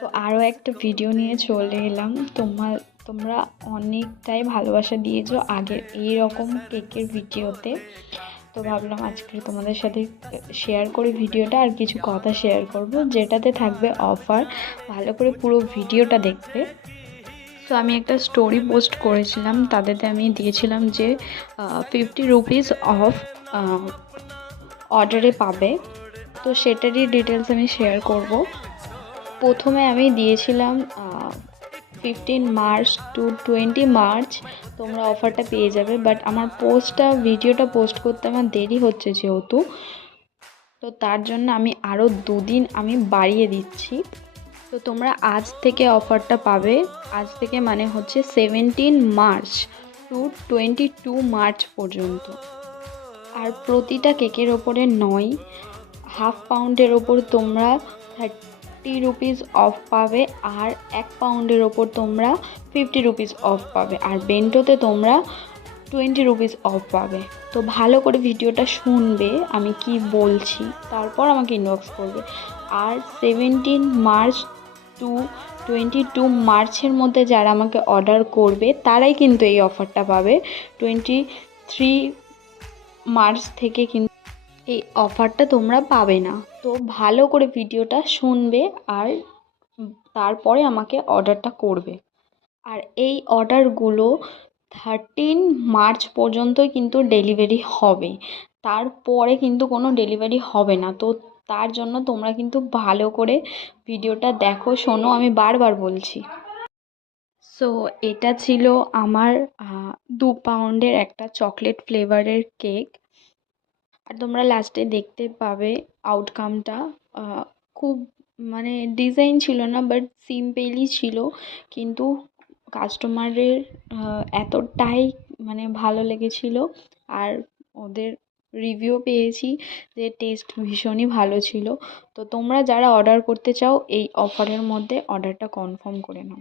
তো আরও একটা ভিডিও নিয়ে চলে এলাম। তোমরা অনেকটাই ভালোবাসা দিয়েছো আগের এই রকম কেকের ভিডিওতে। তো ভাবলাম আজকে তোমাদের সাথে শেয়ার করি ভিডিওটা, আর কিছু কথা শেয়ার করব যেটাতে থাকবে অফার। ভালো করে পুরো ভিডিওটা দেখবে। তো আমি একটা স্টোরি পোস্ট করেছিলাম, তাদেরতে আমি দিয়েছিলাম যে 50 রুপিস অফ অর্ডারে পাবে। তো সেটারই ডিটেলস আমি শেয়ার করব। প্রথমে আমি দিয়েছিলাম 15 মার্চ টু 20 মার্চ তোমরা অফারটা পেয়ে যাবে, বাট আমার ভিডিওটা পোস্ট করতে আমার দেরি হচ্ছে যেহেতু, তো তার জন্য আমি আরও 2 দিন আমি বাড়িয়ে দিচ্ছি। তো তোমরা আজ থেকে অফারটা পাবে। আজ থেকে মানে হচ্ছে 17 মার্চ টু 22 মার্চ পর্যন্ত। আর প্রতিটা কেকের ওপরে নয়, হাফ পাউন্ডের ওপর তোমরা 30 রুপিস অফ পাবে, আর 1 পাউন্ডের ওপর তোমরা 50 রুপিস অফ পাবে, আর বেন্টোতে তোমরা 20 রুপিস অফ পাবে। তো ভালো করে ভিডিওটা শুনবে আমি কি বলছি, তারপর আমাকে ইনবক্স করবে। আর 17 মার্চ টু 22 মার্চের মধ্যে যারা আমাকে অর্ডার করবে তারাই কিন্তু এই অফারটা পাবে। 23 মার্চ থেকে কিন্তু এই অফারটা তোমরা পাবে না। তো ভালো করে ভিডিওটা শুনবে আর তারপরে আমাকে অর্ডারটা করবে। আর এই অর্ডারগুলো 13 মার্চ পর্যন্তই কিন্তু ডেলিভারি হবে, তারপরে কিন্তু কোনো ডেলিভারি হবে না। তো তার জন্য তোমরা কিন্তু ভালো করে ভিডিওটা দেখো, শোনো, আমি বারবার বলছি। সো এটা ছিল আমার 2 পাউন্ডের একটা চকলেট ফ্লেভারের কেক। আর তোমরা লাস্টে দেখতে পাবে আউটকামটা। খুব মানে ডিজাইন ছিল না, বাট সিম্পলই ছিল, কিন্তু কাস্টমারের এতটাই মানে ভালো লেগেছিল। আর ওদের রিভিউ পেয়েছি যে টেস্ট ভীষণই ভালো ছিল। তো তোমরা যারা অর্ডার করতে চাও এই অফারের মধ্যে অর্ডারটা কনফার্ম করে নাও।